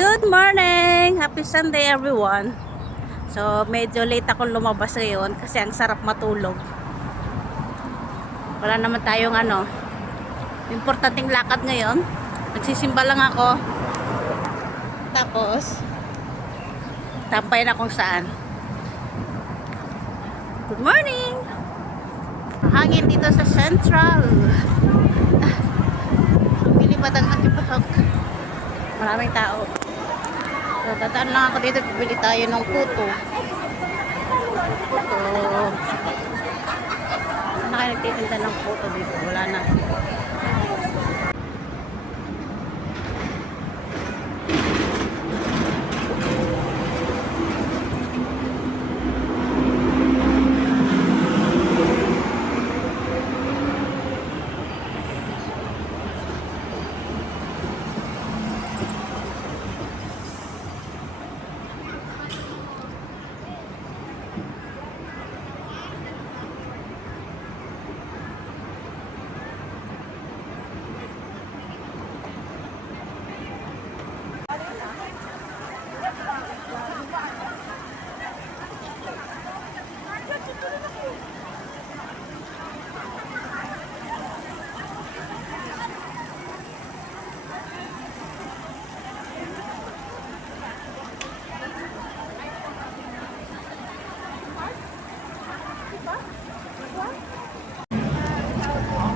Good morning! Happy Sunday everyone! So medyo late akong lumabas ngayon kasi ang sarap matulog. Wala naman tayong importanteng lakad ngayon. Nagsisimba lang ako. Tapos tampay na kung saan. Good morning! Hangin dito sa Central. Bilibad ang Antipahog. Maraming tao. So, tataan lang ako dito. Bibili tayo ng puto. Puto. Saan na kayo nagtitinda ng puto dito? Wala na.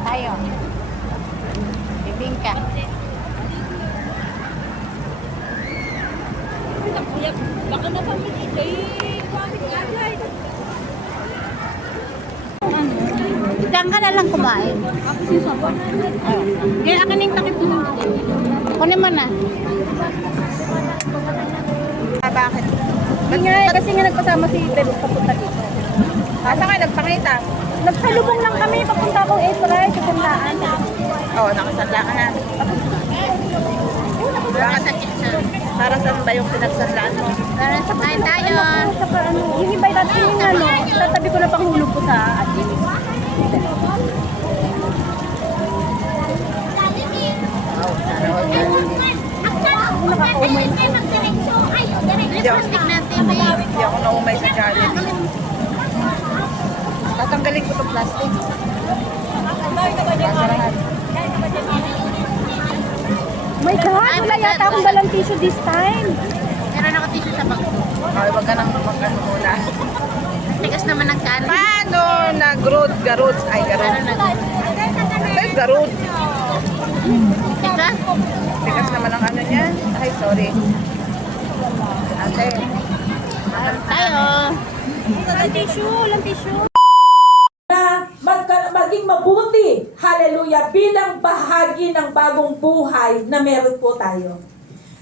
Tayo. Bibingka. Baka na pamili kay Diyan ka na lang kumain. ako si Sabon. Kaya akin yung takip mo. Kunin mo na. Bakit? Kasi nga nagpasama si Pedro papunta dito. Saan kayo nagpakita? Nagsalubong lang kami papunta akong April sa Sanlaan. Oo, nakasanlaan na. Para sa kitchen. Para saan ba yung pinagsanlaan mo? Para sa kain tayo. Ihibay natin yung tatabi ko na panghulog ko sa atin. Nakakaumay na. Lipstick natin. Hindi ako naumay sa Jollibee. Tatanggalin ko itong plastic. My God! Wala yata akong dalang tissue this time. Meron ako tissue sa bag ko. Ay, wag ka nang magkano muna. Tigas naman ng kanin. Paano nag-road? Garod? Ay, garod. Meron na. Ay, garod. Tigas? Tigas naman ang ano niya. Ay, sorry. Ate. Tayo. Walang tissue. Na maging mabuti, hallelujah, bilang bahagi ng bagong buhay na meron po tayo.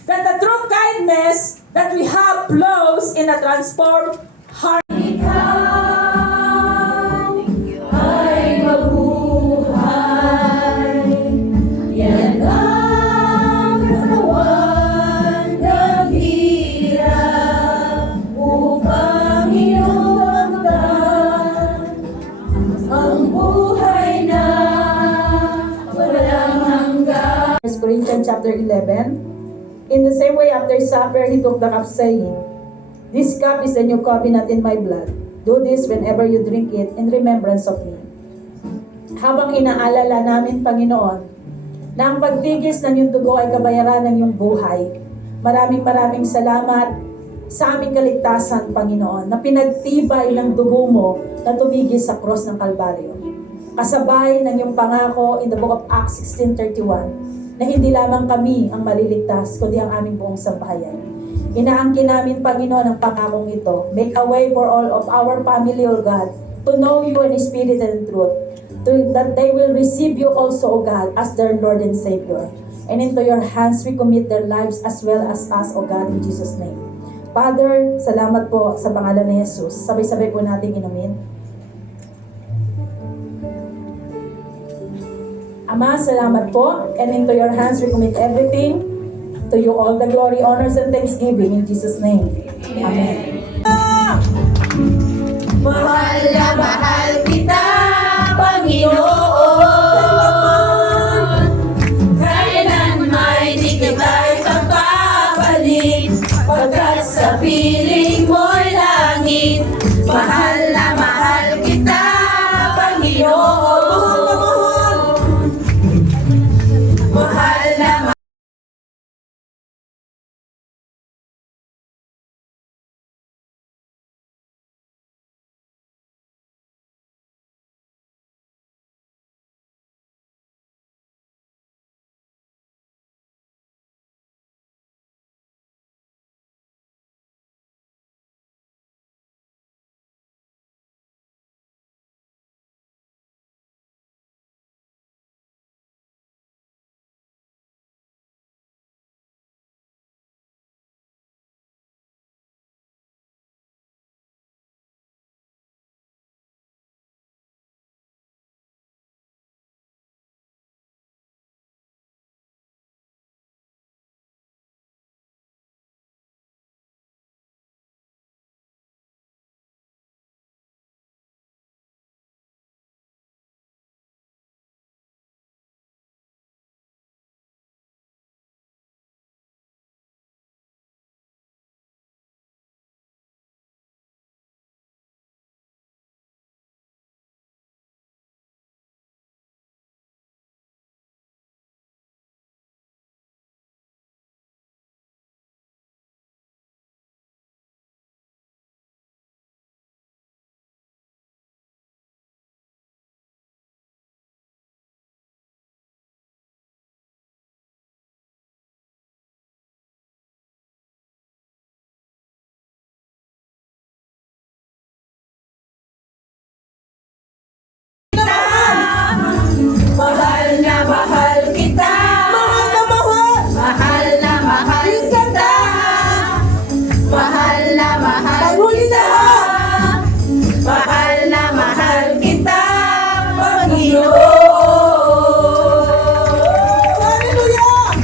That the true kindness that we have flows in a transformed heart. Ay mabuhay, yan ang katawan ng hirap upang inuwagdan ang buhay na walang hanggan. 1 Corinthians chapter 11. In the same way, after supper, he took the cup, saying, "This cup is the new covenant in my blood. Do this whenever you drink it in remembrance of me." Habang inaalala namin, Panginoon, na ang pagtigis ng iyong dugo ay kabayaran ng iyong buhay, maraming salamat sa aming kaligtasan, Panginoon, na pinagtibay ng dugo mo na tumigis sa cross ng Kalbaryo. Kasabay ng iyong pangako in the book of Acts 16:31, na hindi lamang kami ang maliligtas, kundi ang aming buong sambahayan. Inaangkin namin, Panginoon, ang pangakong ito. Make a way for all of our family, O God, to know you in spirit and truth, that they will receive you also, O God, as their Lord and Savior. And into your hands we commit their lives as well as us, O God, in Jesus' name. Father, salamat po sa pangalan ni Jesus. Sabay-sabay po natin inumin. Ama, salamat po. And into your hands we commit everything. To you all the glory, honors, and thanksgiving in Jesus' name. Amen. Mahal na mahal kita, Panginoon. Kailan may di kita ipagpapalik. sa piling mo'y langit. Mahal na mahal kita, Panginoon. Mahal na mahal. Mahal na mahal kita. Mahal na mahal. Mahal na mahal kita. Mahal na mahal kita. Mahal na mahal kita, Panginoon. Hallelujah!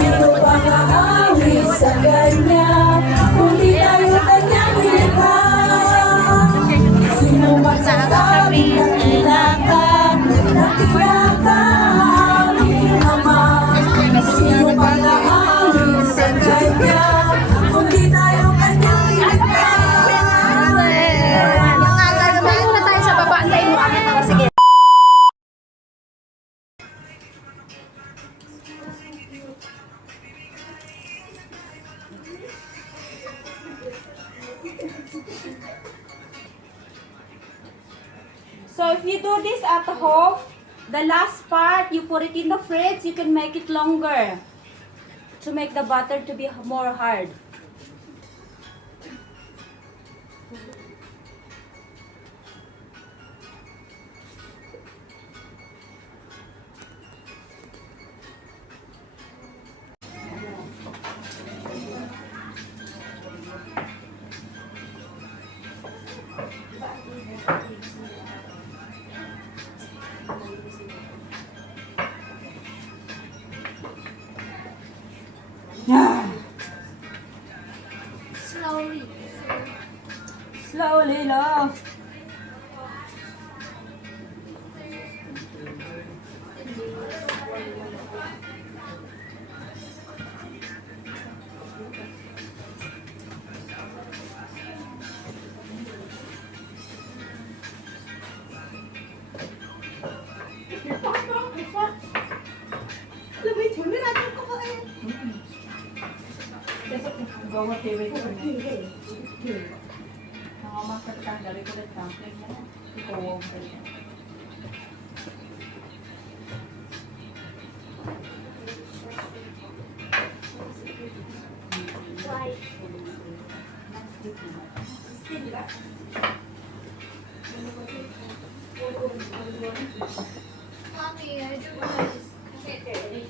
Sino pa maawi sa Kanya, kundi tayo Kanyang nilikha. Sino magsasabi ng kailangan, natiyakan aming Ama. Sino pa maawi sa Kanya, kundi tayo Kanyang nilikha. Tumayo na tayo sa baba. Antayin mo kami. Sige. So if you do this at home, the last part, you put it in the fridge, you can make it longer to make the butter to be more hard. Slowly, love.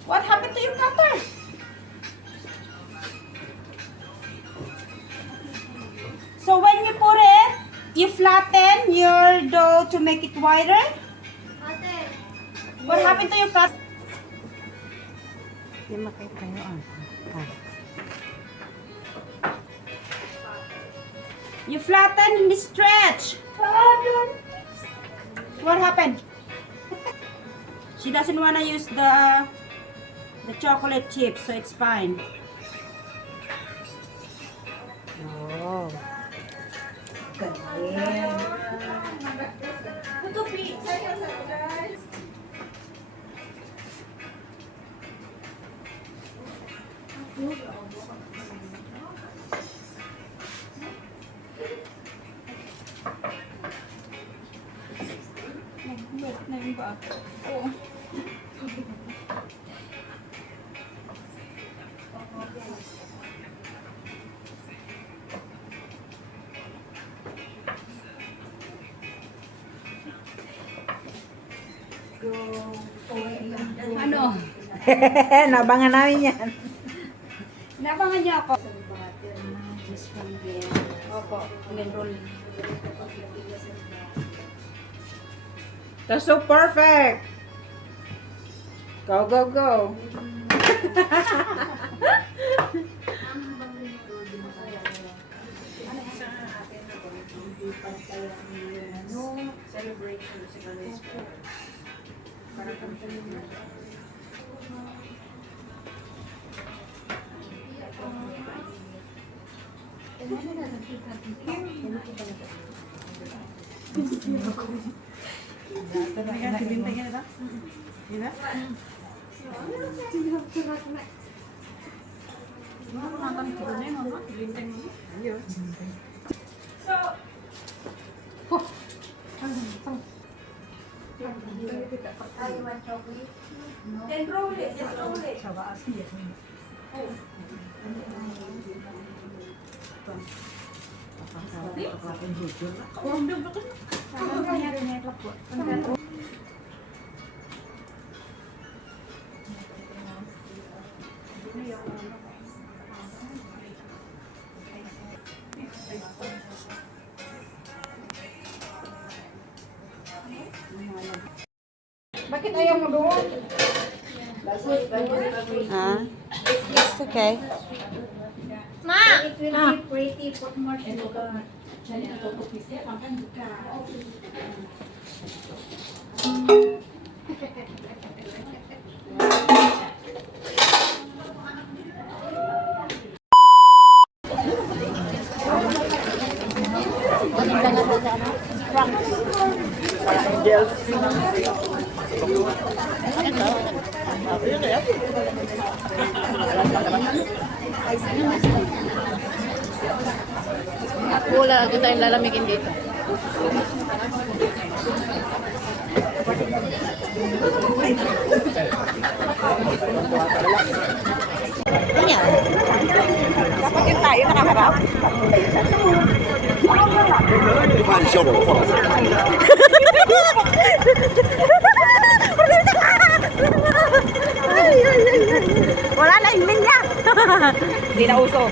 What happened to your cutter? So when you put it, you flatten your dough to make it wider. What happened to your cutter? Hindi makita yun. You flatten and stretch. What happened? She doesn't want to use the chocolate chips, so it's fine. Oh. Galing. Na yung ba? Oo. Ano? Nabangan namin yan. Nabangan niya ako. Opo, enroll. That's so perfect. Go, go, go. Bakit ayaw mo doon? Ah. It's okay. It will be pretty, put more sugar. Wala agad tayong lalamigin dito. Ayan. Dapat yung tayo nakaharap. Wala na yung linya. Hindi na uso.